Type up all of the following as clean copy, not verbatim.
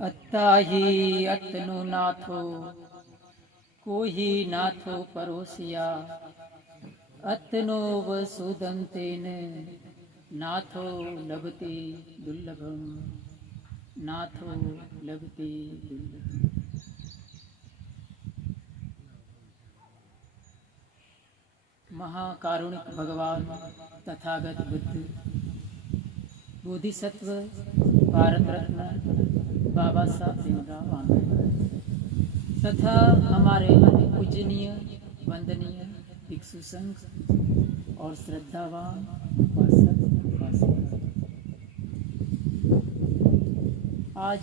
अत्ता ही अतनु नाथो कोही नाथो परोसिया अतनो वसुदंतेन नाथो लभते दुर्लभम नाथो लभते दुर्लभम। महाकारुणिक भगवान तथागत बुद्ध बोधिसत्व भारत रत्न बाबा साहब भीमराव आम्बेडकर तथा हमारे पूजनीय वंदनीय भिक्षु संघ और श्रद्धावान उपासक उपासिका, आज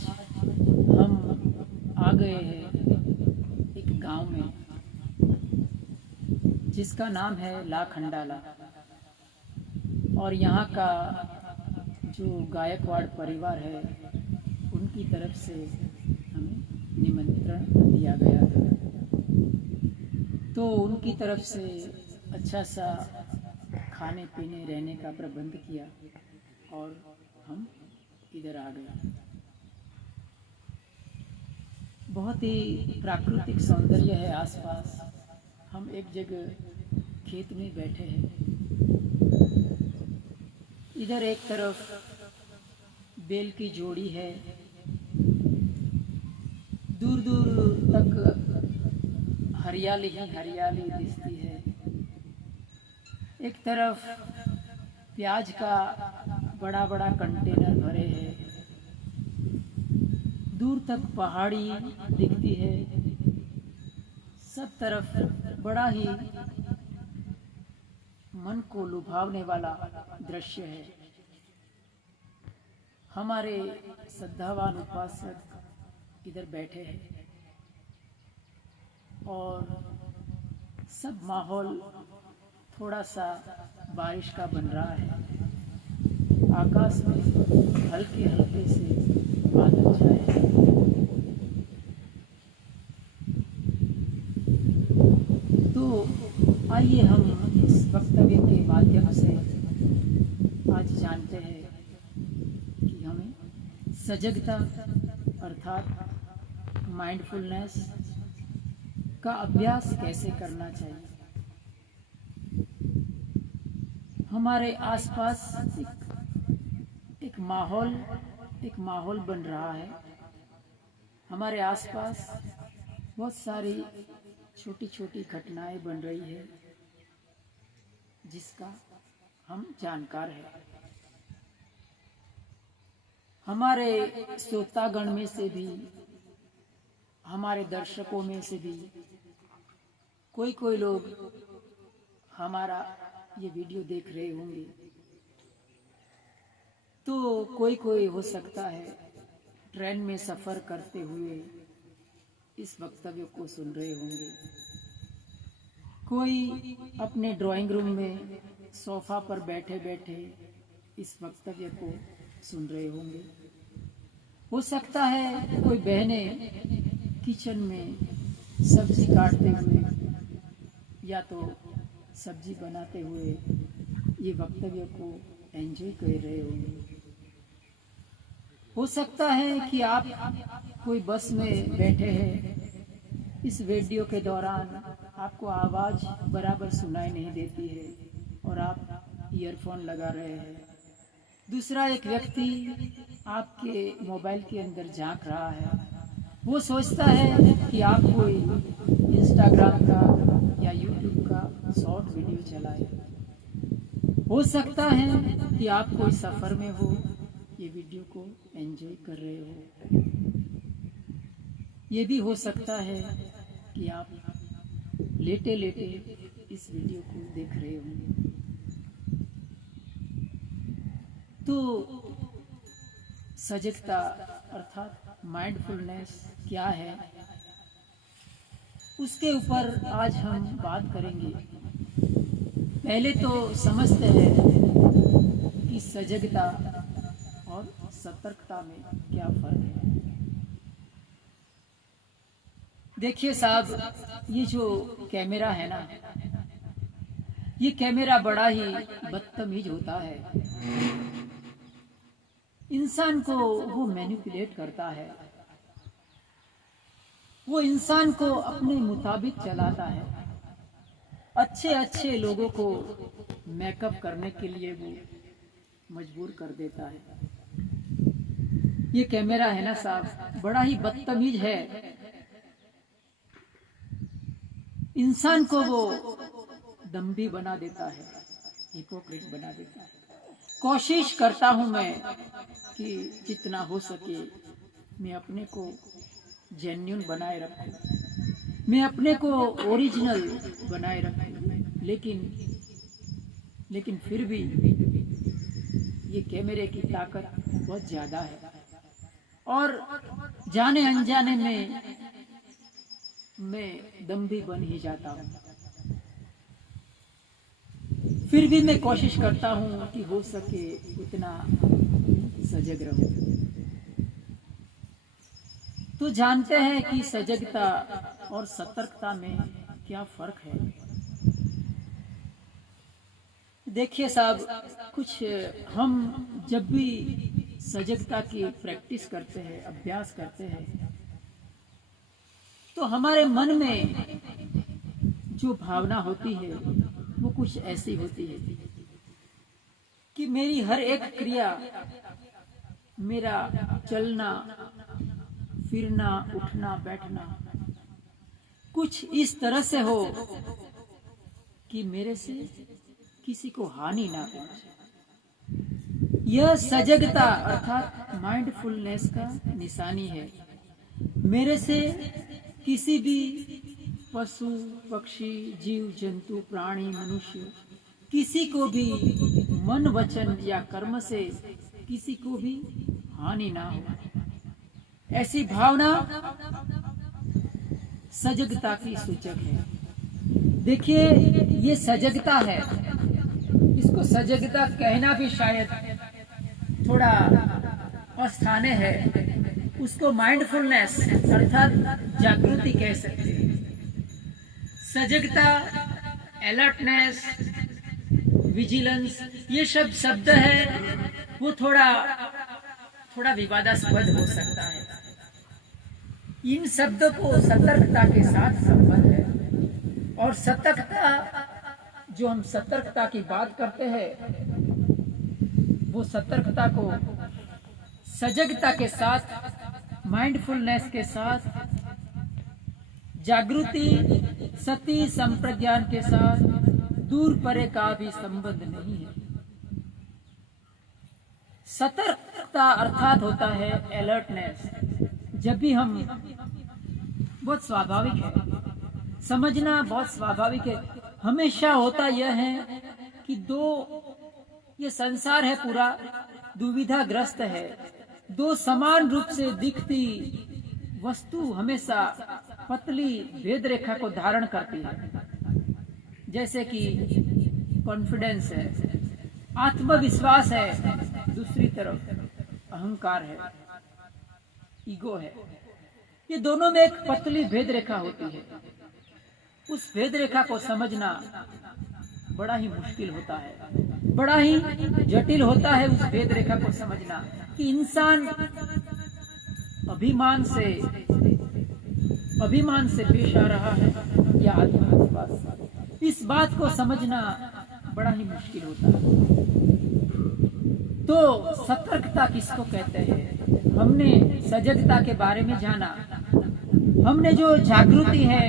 हम आ गए हैं एक गांव में जिसका नाम है लाखंडाला, और यहाँ का जो गायकवाड़ परिवार है उनकी तरफ से हमें निमंत्रण दिया गया है। तो उनकी तरफ से अच्छा सा खाने पीने रहने का प्रबंध किया और हम इधर आ गए। बहुत ही प्राकृतिक सौंदर्य है आसपास। हम एक जगह खेत में बैठे हैं। इधर एक तरफ बेल की जोड़ी है, दूर दूर तक हरियाली ही हरियाली दिखती है। एक तरफ प्याज का बड़ा बड़ा कंटेनर भरे हैं, दूर तक पहाड़ी दिखती है। सब तरफ बड़ा ही मन को लुभावने वाला दृश्य है। हमारे श्रद्धावान उपासक इधर बैठे हैं और सब माहौल थोड़ा सा बारिश का बन रहा है। आकाश में हल्के हल्के से बादल छाए हैं। तो आइए हम इस वक्तव्य के माध्यम से आज जानते हैं कि हमें सजगता अर्थात माइंडफुलनेस का अभ्यास कैसे करना चाहिए। हमारे आसपास एक माहौल बन रहा है। हमारे आसपास बहुत सारी छोटी छोटी घटनाएं बन रही है जिसका हम जानकार हैं। हमारे श्रोतागण में से भी, हमारे दर्शकों में से भी कोई लोग हमारा ये वीडियो देख रहे होंगे। तो कोई हो सकता है ट्रेन में सफ़र करते हुए इस वक्तव्य को सुन रहे होंगे। कोई अपने ड्राइंग रूम में सोफा पर बैठे बैठे इस वक्तव्य को सुन रहे होंगे। हो सकता है कोई बहनें किचन में सब्जी काटते हुए या तो सब्जी बनाते हुए ये वक्तव्य को एंजॉय कर रहे होंगे। हो सकता है कि आप कोई बस में बैठे हैं। इस वीडियो के दौरान आपको आवाज़ बराबर सुनाई नहीं देती है और आप ईयरफोन लगा रहे हैं। दूसरा एक व्यक्ति आपके मोबाइल के अंदर झांक रहा है। वो सोचता है कि आप कोई इंस्टाग्राम का या यूट्यूब का शॉर्ट वीडियो चलाए। हो सकता है कि आप कोई सफ़र में हो, ये वीडियो को एंजॉय कर रहे हो। ये भी हो सकता है कि आप लेटे लेटे इस वीडियो को देख रहे होंगे। तो सजगता अर्थात माइंडफुलनेस क्या है, उसके ऊपर आज हम बात करेंगे। पहले तो समझते हैं कि सजगता और सतर्कता में क्या फर्क है। देखिए साहब, ये जो कैमरा है ना, ये कैमरा बड़ा ही बदतमीज होता है। इंसान को वो मैनिपुलेट करता है। वो इंसान को अपने मुताबिक चलाता है। अच्छे अच्छे लोगों को मेकअप करने के लिए वो मजबूर कर देता है। ये कैमरा है ना साहब, बड़ा ही बदतमीज है। इंसान को वो दम्भी बना देता है, हिपोक्रेट बना देता है। कोशिश करता हूं मैं कि जितना हो सके मैं अपने को जेन्युइन बनाए रखूं, मैं अपने को ओरिजिनल बनाए रखूं, लेकिन फिर भी ये कैमरे की ताकत बहुत ज्यादा है और जाने अनजाने में मैं दम्भी बन ही जाता हूँ। फिर भी मैं कोशिश करता हूँ कि हो सके उतना सजग रहूं। तो जानते हैं कि सजगता और सतर्कता में क्या फर्क है। देखिए साहब, कुछ हम जब भी सजगता की प्रैक्टिस करते हैं, अभ्यास करते हैं, तो हमारे मन में जो भावना होती है वो कुछ ऐसी होती है कि मेरी हर एक क्रिया, मेरा चलना फिरना, उठना बैठना कुछ इस तरह से हो कि मेरे से किसी को हानि ना पहुंचे। यह सजगता अर्थात माइंडफुलनेस का निशानी है। मेरे से किसी भी पशु पक्षी, जीव जंतु, प्राणी, मनुष्य, किसी को भी मन वचन या कर्म से किसी को भी हानि ना हो, ऐसी भावना सजगता की सूचक है। देखिए, ये सजगता है, इसको सजगता कहना भी शायद थोड़ा अस्थाने है। उसको माइंडफुलनेस अर्थात जागृति कह सकते हैं। सजगता, अलर्टनेस, विजिलेंस, ये सब शब्द है वो थोड़ा विवादास्पद हो सकता है। इन शब्दों को सतर्कता के साथ संबंध है और सतर्कता, जो हम सतर्कता की बात करते हैं, वो सतर्कता को सजगता के साथ, माइंडफुलनेस के साथ, जागृति, सती संप्रज्ञान के साथ दूर परे का भी संबंध नहीं है। सतर्कता अर्थात होता है अलर्टनेस। जब भी हम, बहुत स्वाभाविक है, समझना बहुत स्वाभाविक है, हमेशा होता यह है कि ये संसार है पूरा दुविधाग्रस्त है। दो समान रूप से दिखती वस्तु हमेशा पतली भेद रेखा को धारण करती है। जैसे कि कॉन्फिडेंस है, आत्मविश्वास है, दूसरी तरफ अहंकार है, ईगो है। ये दोनों में एक पतली भेद रेखा होती है। उस भेद रेखा को समझना बड़ा ही मुश्किल होता है, बड़ा ही जटिल होता है उस भेद रेखा को समझना कि इंसान अभिमान से पेश आ रहा है या आत्मविश्वास। इस बात को समझना बड़ा ही मुश्किल होता है। तो सतर्कता किसको कहते हैं? हमने सजगता के बारे में जाना, हमने जो जागृति है,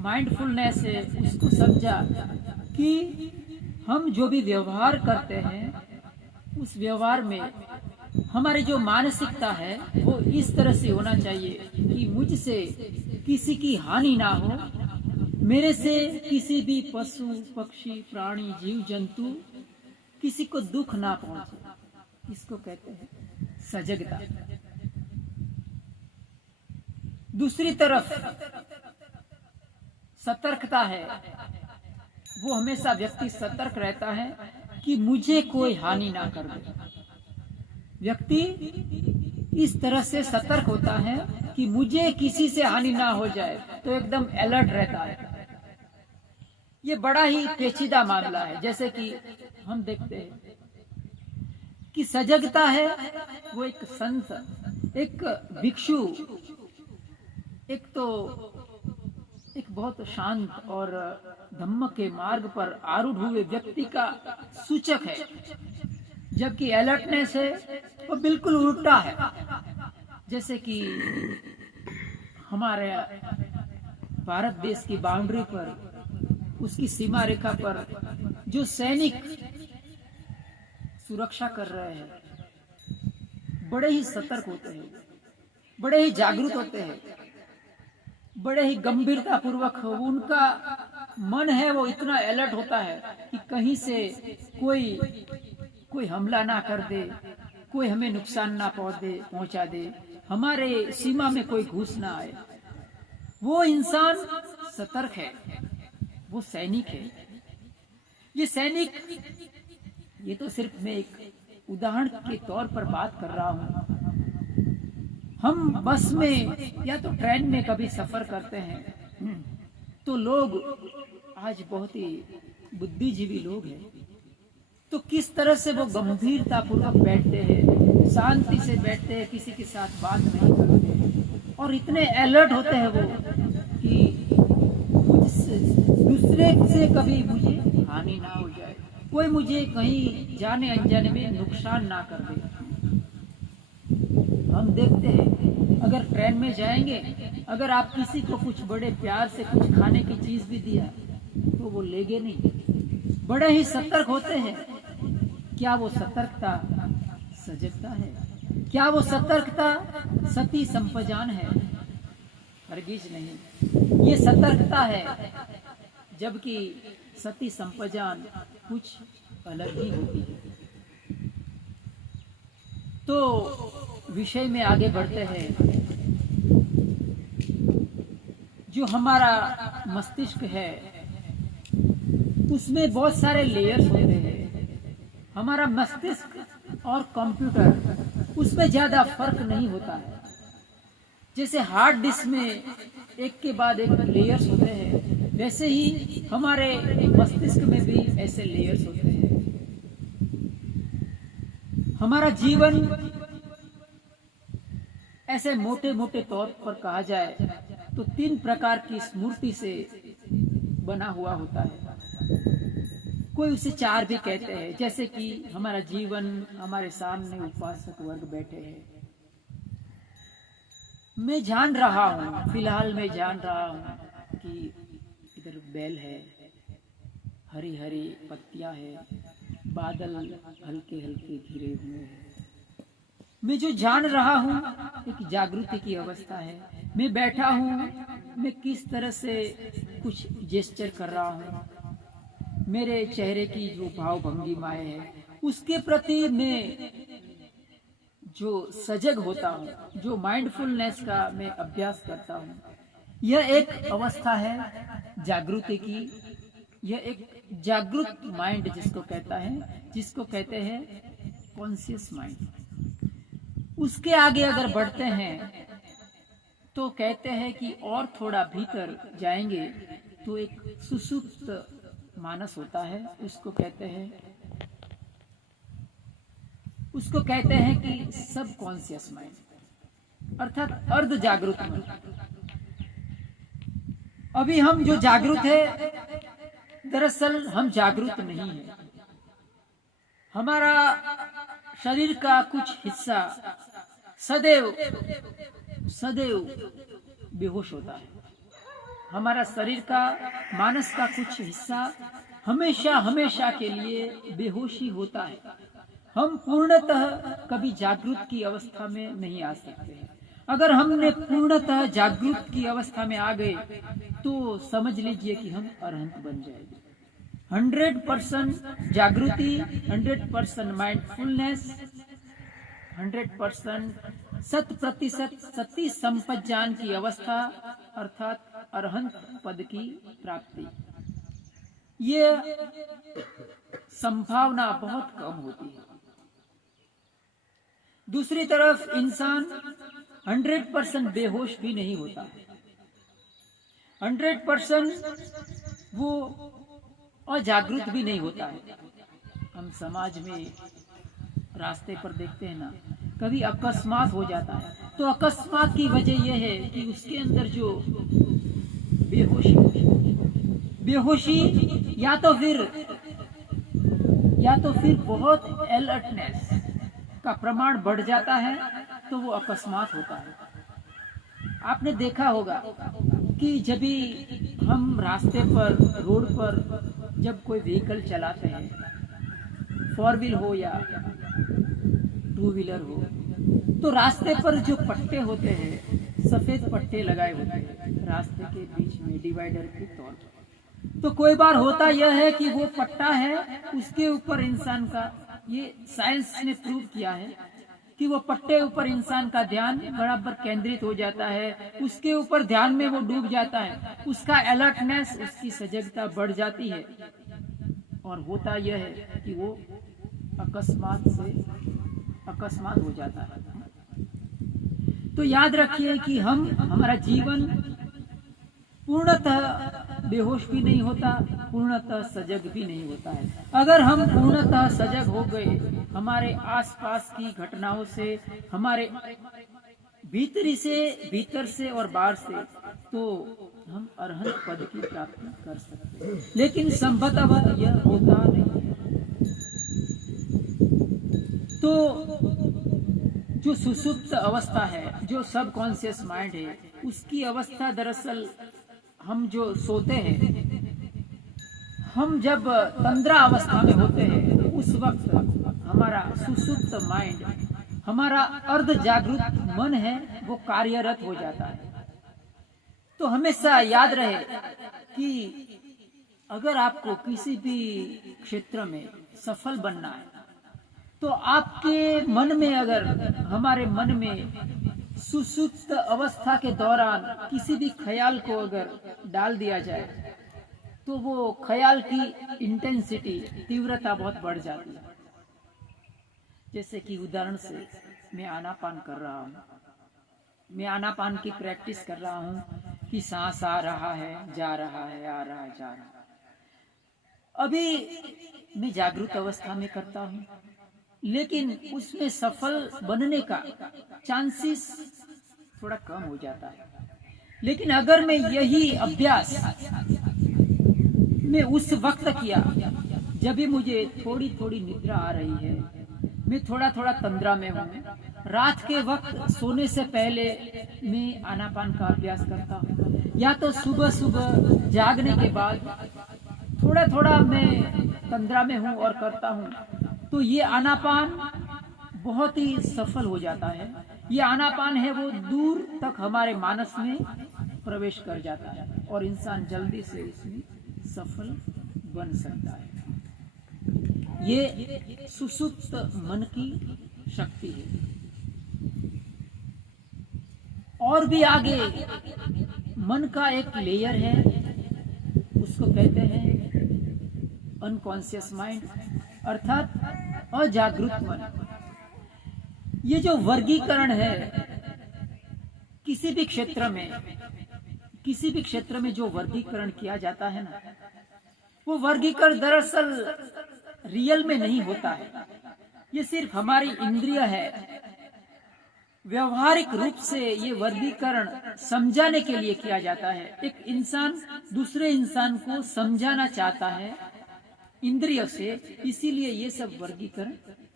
माइंडफुलनेस है, उसको समझा कि हम जो भी व्यवहार करते हैं उस व्यवहार में हमारी जो मानसिकता है वो इस तरह से होना चाहिए कि मुझसे किसी की हानि ना हो, मेरे से किसी भी पशु पक्षी प्राणी जीव जंतु किसी को दुख ना पहुंचे। इसको कहते हैं सजगता। दूसरी तरफ सतर्कता है, वो हमेशा व्यक्ति सतर्क रहता है कि मुझे कोई हानि ना कर दे। व्यक्ति इस तरह से सतर्क होता है कि मुझे किसी से हानि ना हो जाए, तो एकदम अलर्ट रहता है। ये बड़ा ही पेचीदा मामला है। जैसे कि हम देखते हैं कि सजगता है वो एक संत, एक भिक्षु, एक तो एक बहुत शांत और धम्म के मार्ग पर आरूढ़ हुए व्यक्ति का सूचक है, जबकि अलर्टनेस है वो बिल्कुल उल्टा है। जैसे कि हमारे भारत देश की बाउंड्री पर, उसकी सीमा रेखा पर जो सैनिक सुरक्षा कर रहे हैं, बड़े ही सतर्क होते हैं, बड़े ही जागरूक होते हैं, बड़े ही गंभीरता पूर्वक उनका मन है वो इतना अलर्ट होता है कि कहीं से कोई हमला ना कर दे, कोई हमें नुकसान ना पहुंचा दे, हमारे सीमा में कोई घुस ना आए। वो इंसान सतर्क है, वो सैनिक है। ये सैनिक, ये तो सिर्फ मैं एक उदाहरण के तौर पर बात कर रहा हूं। हम बस में या तो ट्रेन में कभी सफर करते हैं तो लोग आज बहुत ही बुद्धिजीवी लोग हैं, तो किस तरह से वो गंभीरता पूर्वक बैठते हैं, शांति से बैठते हैं, किसी के साथ बात नहीं करते और इतने अलर्ट होते हैं वो कि मुझसे दूसरे से कभी मुझे हानि ना हो जाए, कोई मुझे कहीं जाने अनजाने में नुकसान ना कर दे। हम देखते हैं अगर ट्रेन में जाएंगे, अगर आप किसी को कुछ बड़े प्यार से कुछ खाने की चीज भी दिया तो वो लेंगे नहीं, बड़े ही सतर्क होते हैं। क्या वो सतर्कता सजगता है? क्या वो सतर्कता सती संपजान है? हरगिज नहीं, ये सतर्कता है, जबकि सती संपजान कुछ अलग ही होती है। तो विषय में आगे बढ़ते हैं। जो हमारा मस्तिष्क है उसमें बहुत सारे लेयर्स होते हैं। हमारा मस्तिष्क और कंप्यूटर, उसमें ज्यादा फर्क नहीं होता है। जैसे हार्ड डिस्क में एक के बाद एक लेयर्स होते हैं, वैसे ही हमारे मस्तिष्क में भी ऐसे लेयर्स होते हैं। हमारा जीवन ऐसे मोटे मोटे तौर पर कहा जाए तो 3 प्रकार की स्मृति से बना हुआ होता है। कोई उसे 4 भी कहते हैं। जैसे कि हमारा जीवन, हमारे सामने उपासक वर्ग बैठे हैं, मैं जान रहा हूं, फिलहाल मैं जान रहा हूं कि इधर बैल है, हरी हरी पत्तियां है, बादल हल्के हल्के घिरे हुए हैं। मैं जो जान रहा हूं एक जागृति की अवस्था है। मैं बैठा हूं, मैं किस तरह से कुछ जेस्चर कर रहा हूं, मेरे चेहरे की जो भाव भंगिमाएं है उसके प्रति मैं जो सजग होता हूं, जो माइंडफुलनेस का मैं अभ्यास करता हूं, यह एक अवस्था है जागृति की। यह एक जागृत माइंड जिसको कहते हैं कॉन्शियस माइंड। उसके आगे अगर बढ़ते हैं तो कहते हैं कि और थोड़ा भीतर जाएंगे तो एक सुसुप्त मानस होता है, उसको कहते हैं कि सब कॉन्शियस माइंड, अर्थात अर्ध जागृत माइंड। अभी हम जो जागृत है, दरअसल हम जागृत नहीं है। हमारा शरीर का कुछ हिस्सा सदैव बेहोश होता है। हमारा शरीर का, मानस का कुछ हिस्सा हमेशा के लिए बेहोशी होता है। हम पूर्णतः कभी जागृत की अवस्था में नहीं आ सकते हैं। अगर हमने पूर्णतः जागृत की अवस्था में आ गए तो समझ लीजिए कि हम अरहंत बन जाएंगे। 100% जागृति, 100% माइंडफुलनेस, 100% 100% सती संपज्ञान की अवस्था, अर्थात अरहंत पद की प्राप्ति। ये संभावना बहुत कम होती है। दूसरी तरफ इंसान 100% बेहोश भी नहीं होता। 100% वो अजागृत भी नहीं होता है। हम समाज में रास्ते पर देखते हैं ना, कभी अकस्मात हो जाता है। तो अकस्मात की वजह यह है कि उसके अंदर जो बेहोशी या तो फिर बहुत अलर्टनेस का प्रमाण बढ़ जाता है, तो वो अकस्मात होता है। आपने देखा होगा कि जब भी हम रास्ते पर, रोड पर जब कोई व्हीकल चलाते हैं, 4 व्हील हो या 2 व्हीलर हो, तो रास्ते पर जो पट्टे होते हैं, सफेद पट्टे लगाए होते हैं रास्ते के बीच में डिवाइडर के तौर पर। तो कोई बार होता यह है कि वो पट्टा है, उसके ऊपर इंसान का, ये साइंस ने प्रूव किया है कि वो पट्टे ऊपर इंसान का ध्यान बराबर केंद्रित हो जाता है, उसके ऊपर ध्यान में वो डूब जाता है, उसका अलर्टनेस, उसकी सजगता बढ़ जाती है। और होता यह है कि वो अकस्मात हो जाता है। तो याद रखिए कि हमारा जीवन पूर्णतः बेहोश भी नहीं होता, पूर्णतः सजग भी नहीं होता है। अगर हम पूर्णतः सजग हो गए हमारे आसपास की घटनाओं से, हमारे भीतर से और बाहर से, तो हम अरहत पद की प्राप्ति कर सकते हैं। लेकिन संभवतः यह होता नहीं है। तो जो सुसुप्त अवस्था है, जो सबकॉन्शियस माइंड है, उसकी अवस्था दरअसल हम जो सोते हैं, हम जब तंद्रा अवस्था में होते हैं, तो उस वक्त हमारा सुसुप्त माइंड, हमारा अर्ध जागृत मन है, वो कार्यरत हो जाता है। तो हमेशा याद रहे कि अगर आपको किसी भी क्षेत्र में सफल बनना है, तो आपके मन में, अगर हमारे मन में सुसुप्त अवस्था के दौरान किसी भी ख्याल को अगर डाल दिया जाए, तो वो ख्याल की इंटेंसिटी, तीव्रता बहुत बढ़ जाती है। जैसे कि उदाहरण से मैं आनापान कर रहा हूँ, मैं आनापान की प्रैक्टिस कर रहा हूँ कि सांस आ रहा है, जा रहा है, आ रहा है, जा रहा है। अभी मैं जागरूक अवस्था में करता हूँ, लेकिन उसमें सफल बनने का चांसेस थोड़ा कम हो जाता है। लेकिन अगर मैं यही अभ्यास मैं उस वक्त किया जब भी मुझे थोड़ी थोड़ी निद्रा आ रही है, मैं थोड़ा थोड़ा तंद्रा में हूँ, रात के वक्त सोने से पहले मैं आनापान का अभ्यास करता हूँ, या तो सुबह सुबह जागने के बाद थोड़ा थोड़ा मैं तंद्रा में हूँ और करता हूँ, तो ये आनापान बहुत ही सफल हो जाता है। ये आनापान है वो दूर तक हमारे मानस में प्रवेश कर जाता है और इंसान जल्दी से इसमें सफल बन सकता है। ये सुसुप्त मन की शक्ति है। और भी आगे मन का एक लेयर है, उसको कहते हैं अनकॉन्शियस माइंड, अर्थात अजागृत मन। ये जो वर्गीकरण है किसी भी क्षेत्र में जो वर्गीकरण किया जाता है ना, वो वर्गीकरण दरअसल रियल में नहीं होता है। ये सिर्फ हमारी इंद्रिय है। व्यवहारिक रूप से ये वर्गीकरण समझाने के लिए किया जाता है। एक इंसान दूसरे इंसान को समझाना चाहता है इंद्रिय से, इसीलिए ये सब वर्गीकरण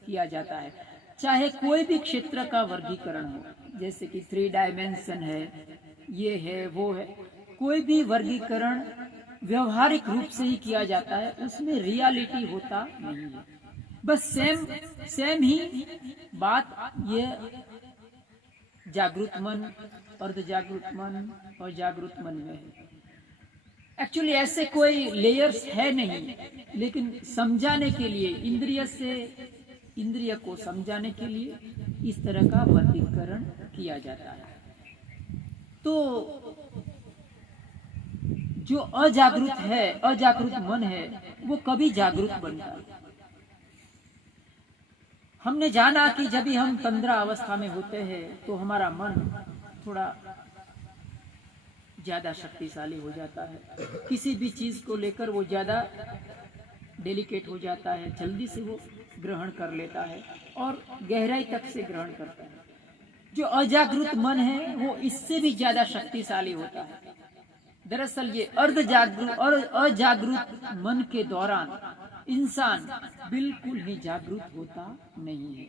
किया जाता है। चाहे कोई भी क्षेत्र का वर्गीकरण हो, जैसे कि 3 डायमेंशन है, ये है, वो है, कोई भी वर्गीकरण व्यवहारिक रूप से ही किया जाता है, उसमें रियलिटी होता नहीं है। बस सेम ही बात ये जागृत मन, अर्ध जागृत मन और जागृत मन में है। एक्चुअली ऐसे कोई लेयर्स है नहीं, लेकिन समझाने के लिए, इंद्रिय को समझाने के लिए इस तरह का वर्गीकरण किया जाता है। तो जो अजागृत मन है, वो कभी जागरूक बनता है। हमने जाना कि जब भी हम तंद्रा अवस्था में होते हैं, तो हमारा मन थोड़ा ज्यादा शक्तिशाली हो जाता है। किसी भी चीज को लेकर वो ज्यादा डेलिकेट हो जाता है, जल्दी से वो ग्रहण कर लेता है और गहराई तक से ग्रहण करता है। जो अजागृत मन है वो इससे भी ज्यादा शक्तिशाली होता है। दरअसल ये अर्ध जागरूक और अजागरूक मन के दौरान इंसान बिल्कुल ही जागरूक होता नहीं है।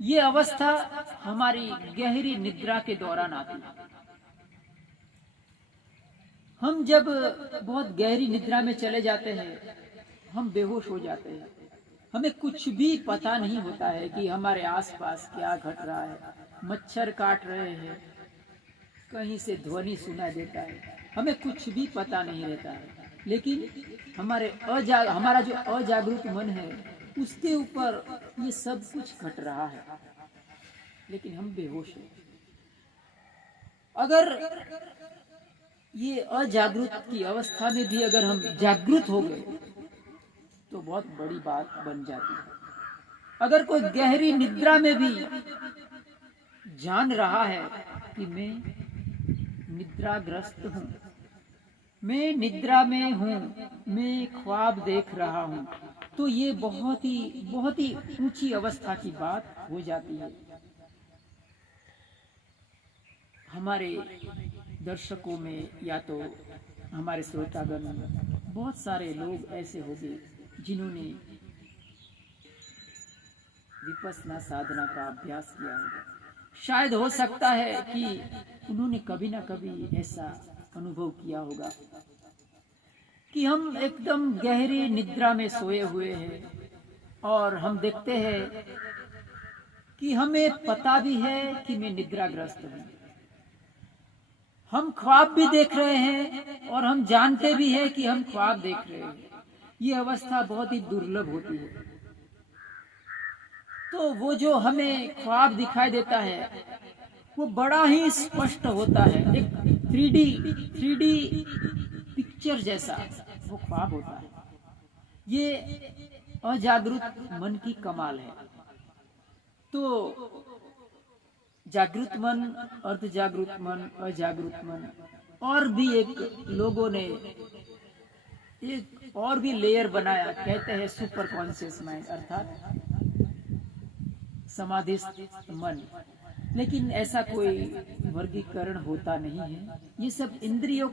ये अवस्था हमारी गहरी निद्रा के दौरान आती है। हम जब बहुत गहरी निद्रा में चले जाते हैं, हम बेहोश हो जाते हैं। हमें कुछ भी पता नहीं होता है कि हमारे आसपास क्या घट रहा है। मच्छर काट रहे हैं, कहीं से ध्वनि सुनाई देता है, हमें कुछ भी पता नहीं रहता है। लेकिन हमारा जो अजागरूक मन है उसके ऊपर ये सब कुछ घट रहा है, लेकिन हम बेहोश हैं। अगर ये अजागरूक की अवस्था में भी अगर हम जागरूक हो गए तो बहुत बड़ी बात बन जाती है। अगर कोई गहरी निद्रा में भी जान रहा है कि मैं निद्राग्रस्त हूँ, मैं निद्रा में हूँ, मैं ख्वाब देख रहा हूँ, तो ये बहुत ही ऊंची अवस्था की बात हो जाती है। हमारे दर्शकों में या तो हमारे श्रोतागण में बहुत सारे लोग ऐसे होंगे जिन्होंने विपस्सना साधना का अभ्यास किया होगा। शायद हो सकता है कि उन्होंने कभी ना कभी ऐसा अनुभव किया होगा कि हम एकदम गहरी निद्रा में सोए हुए हैं और हम देखते हैं कि हमें पता भी है कि मैं निद्राग्रस्त हूँ। हम ख्वाब भी देख रहे हैं और हम जानते भी हैं कि हम ख्वाब देख रहे हैं। ये अवस्था बहुत ही दुर्लभ होती है। तो वो जो हमें ख्वाब दिखाई देता है वो बड़ा ही स्पष्ट होता है, एक 3D पिक्चर जैसा वो ख्वाब होता है। ये अजागरूक मन की कमाल है। तो जागृत मन, अर्ध जागृत मन, अजागृत मन, और भी एक लोगों ने एक और भी लेयर बनाया, कहते हैं सुपर कॉन्शियस माइंड, अर्थात समाधिस्थ मन। लेकिन ऐसा कोई वर्गीकरण होता नहीं है। ये सब इंद्रियों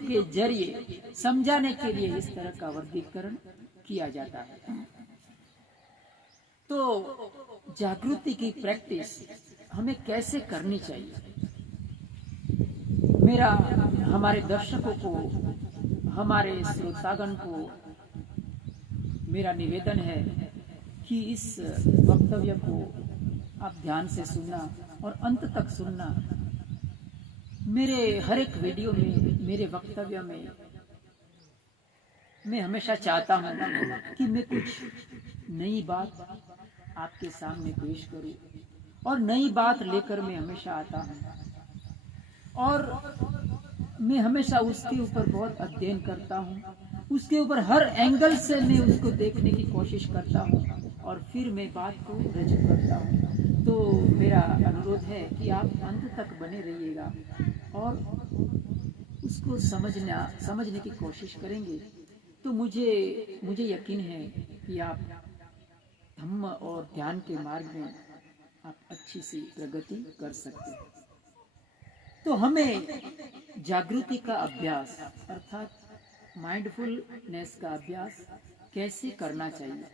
के जरिए समझाने के लिए इस तरह का वर्गीकरण किया जाता है। तो जागृति की प्रैक्टिस हमें कैसे करनी चाहिए? मेरा हमारे दर्शकों को, हमारे श्रोतागण को मेरा निवेदन है कि इस वक्तव्य को आप ध्यान से सुनना और अंत तक सुनना। मेरे हर एक वीडियो में, मेरे वक्तव्य में मैं हमेशा चाहता हूँ कि मैं कुछ नई बात आपके सामने पेश करूं, और नई बात लेकर मैं हमेशा आता हूं और मैं हमेशा उसके ऊपर बहुत अध्ययन करता हूं। उसके ऊपर हर एंगल से मैं उसको देखने की कोशिश करता हूं और फिर मैं बात को रजू करता हूं। तो मेरा अनुरोध है कि आप अंत तक बने रहिएगा और उसको समझने की कोशिश करेंगे। तो मुझे यकीन है कि आप धम्म और ध्यान के मार्ग में आप अच्छी सी प्रगति कर सकते हैं। तो हमें जागृति का अभ्यास अर्थात माइंडफुलनेस का अभ्यास कैसे करना चाहिए?